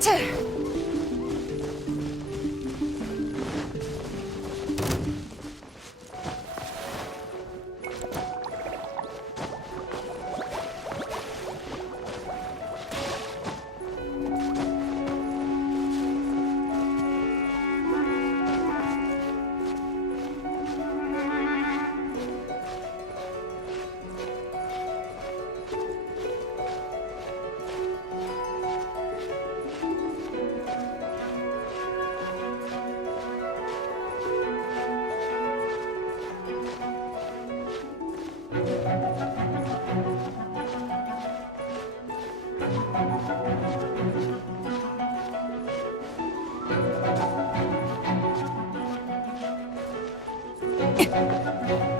Terror. ハハハハ!